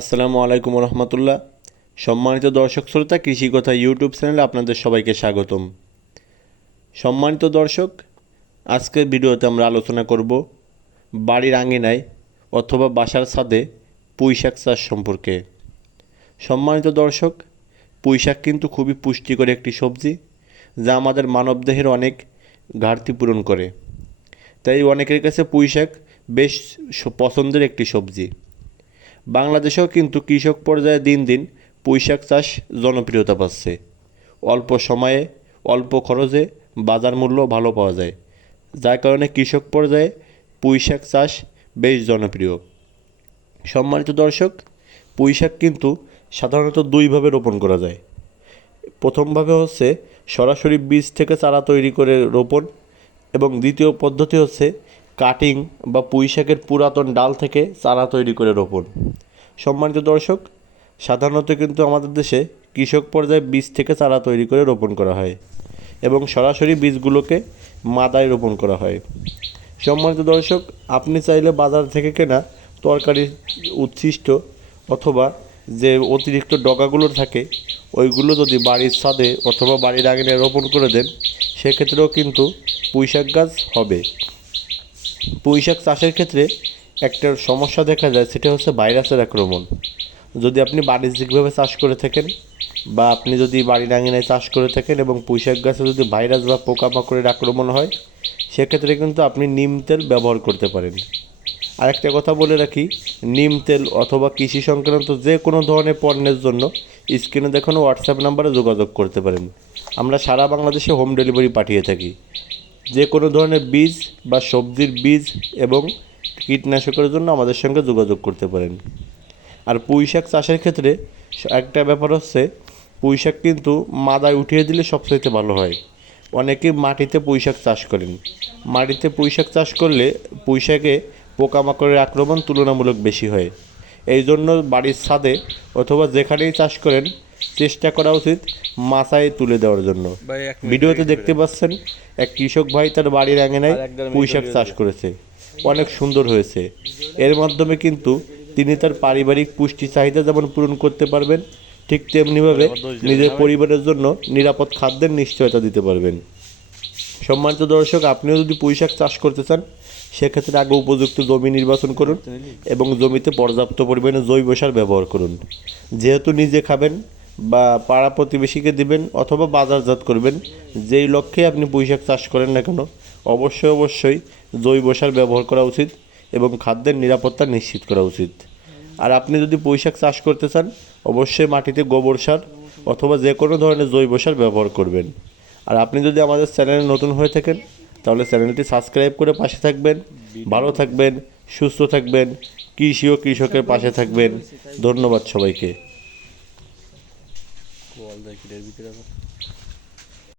আসসালামু আলাইকুম রহমতুল্লাহ। সম্মানিত দর্শক শ্রোতা কৃষি কথা ইউটিউব চ্যানেলে আপনাদের সবাইকে স্বাগতম। সম্মানিত দর্শক আজকের ভিডিওতে আমরা আলোচনা করব বাড়ির আঙিনায় অথবা বাসার ছাদে পুঁই শাক চাষ সম্পর্কে। সম্মানিত দর্শক, পুঁই শাক কিন্তু খুবই পুষ্টিকর একটি সবজি যা আমাদের মানবদেহের অনেক ঘাটতি পূরণ করে। তাই অনেকের কাছে পুঁই শাক বেশ পছন্দের একটি সবজি। বাংলাদেশেও কিন্তু কৃষক পর্যায়ে দিন দিন পুঁইশাক চাষ জনপ্রিয়তা পাচ্ছে। অল্প সময়ে, অল্প খরচে বাজার মূল্য ভালো পাওয়া যায়, যার কারণে কৃষক পর্যায়ে পুঁইশাক চাষ বেশ জনপ্রিয়। সম্মানিত দর্শক, পুঁইশাক কিন্তু সাধারণত দুইভাবে রোপণ করা যায়। প্রথমভাবে হচ্ছে সরাসরি বীজ থেকে চারা তৈরি করে রোপণ এবং দ্বিতীয় পদ্ধতি হচ্ছে কাটিং বা পুঁইশাকের পুরাতন ডাল থেকে চারা তৈরি করে রোপণ। সম্মানিত দর্শক, সাধারণত কিন্তু আমাদের দেশে কৃষক পর্যায়ে বীজ থেকে চারা তৈরি করে রোপণ করা হয় এবং সরাসরি বীজগুলোকে মাদায় রোপণ করা হয়। সম্মানিত দর্শক, আপনি চাইলে বাজার থেকে কেনা তরকারির উচ্ছিষ্ট অথবা যে অতিরিক্ত ডগাগুলো থাকে, ওইগুলো যদি বাড়ির ছাদে অথবা বাড়ির আঙিনায় রোপণ করে দেন, সেক্ষেত্রেও কিন্তু পুঁইশাক গাছ হবে। পুঁইশাক চাষের ক্ষেত্রে একটা সমস্যা দেখা যায়, সেটা হচ্ছে ভাইরাসের আক্রমণ। যদি আপনি বাণিজ্যিকভাবে চাষ করে থাকেন বা আপনি যদি বাড়ির আঙিনায় চাষ করে থাকেন এবং পুঁইশাক গাছে যদি ভাইরাস বা পোকামাকড়ের আক্রমণ হয়, সেক্ষেত্রে কিন্তু আপনি নিম তেল ব্যবহার করতে পারেন। আরেকটা কথা বলে রাখি, নিম তেল অথবা কৃষি সংক্রান্ত যে কোনো ধরনের পণ্যের জন্য স্ক্রিনে দেখানো হোয়াটসঅ্যাপ নাম্বারে যোগাযোগ করতে পারেন। আমরা সারা বাংলাদেশে হোম ডেলিভারি পাঠিয়ে থাকি। যে কোনো ধরনের বীজ বা সবজির বীজ এবং কীটনাশকের জন্য আমাদের সঙ্গে যোগাযোগ করতে পারেন। আর পুঁই শাক চাষের ক্ষেত্রে একটা ব্যাপার হচ্ছে, পুঁই শাক কিন্তু মাদায় উঠিয়ে দিলে সবচাইতে ভালো হয়। অনেকে মাটিতে পুঁই শাক চাষ করেন। মাটিতে পুঁই শাক চাষ করলে পুঁই শাকে পোকামাকড়ের আক্রমণ তুলনামূলক বেশি হয়। এই জন্য বাড়ির ছাদে অথবা যেখানেই চাষ করেন চেষ্টা করা উচিত মাথায় তুলে দেওয়ার জন্য। ভিডিওতে দেখতে পাচ্ছেন এক কৃষক ভাই তার বাড়ির আঙিনায় আর এক দেড় মিনিট পুঁই শাক চাষ করেছে। অনেক সুন্দর হয়েছে। এর মাধ্যমে কিন্তু তিনি তার পারিবারিক পুষ্টি চাহিদা যেমন পূরণ করতে পারবেন ঠিক তেমনিভাবে নিজের পরিবারের জন্য নিরাপদ খাদ্যের নিশ্চয়তা দিতে পারবেন। সম্মানিত দর্শক আপনিও যদি পুঁই শাক চাষ করতে চান সেক্ষেত্রে আগে উপযুক্ত জমি নির্বাচন করুন এবং জমিতে পর্যাপ্ত পরিমাণে জৈব সার ব্যবহার করুন। যেহেতু নিজে খাবেন বা পাড়া প্রতিবেশীকে দিবেন অথবা বাজারজাত করবেন, যেই লক্ষ্যে আপনি পুঁই শাক চাষ করেন না কেন, অবশ্যই অবশ্যই জৈব সার ব্যবহার করা উচিত এবং খাদ্যের নিরাপত্তা নিশ্চিত করা উচিত। আর আপনি যদি পুঁই শাক চাষ করতে চান, অবশ্যই মাটিতে গোবর সার অথবা যে কোনো ধরনের জৈব সার ব্যবহার করবেন। আর আপনি যদি আমাদের চ্যানেলে নতুন হয়ে থাকেন, তাহলে চ্যানেলটি সাবস্ক্রাইব করে পাশে থাকবেন। ভালো থাকবেন, সুস্থ থাকবেন, কৃষি ও কৃষকের পাশে থাকবেন। ধন্যবাদ সবাইকে। বল দেখি এর ভিতরে আবার।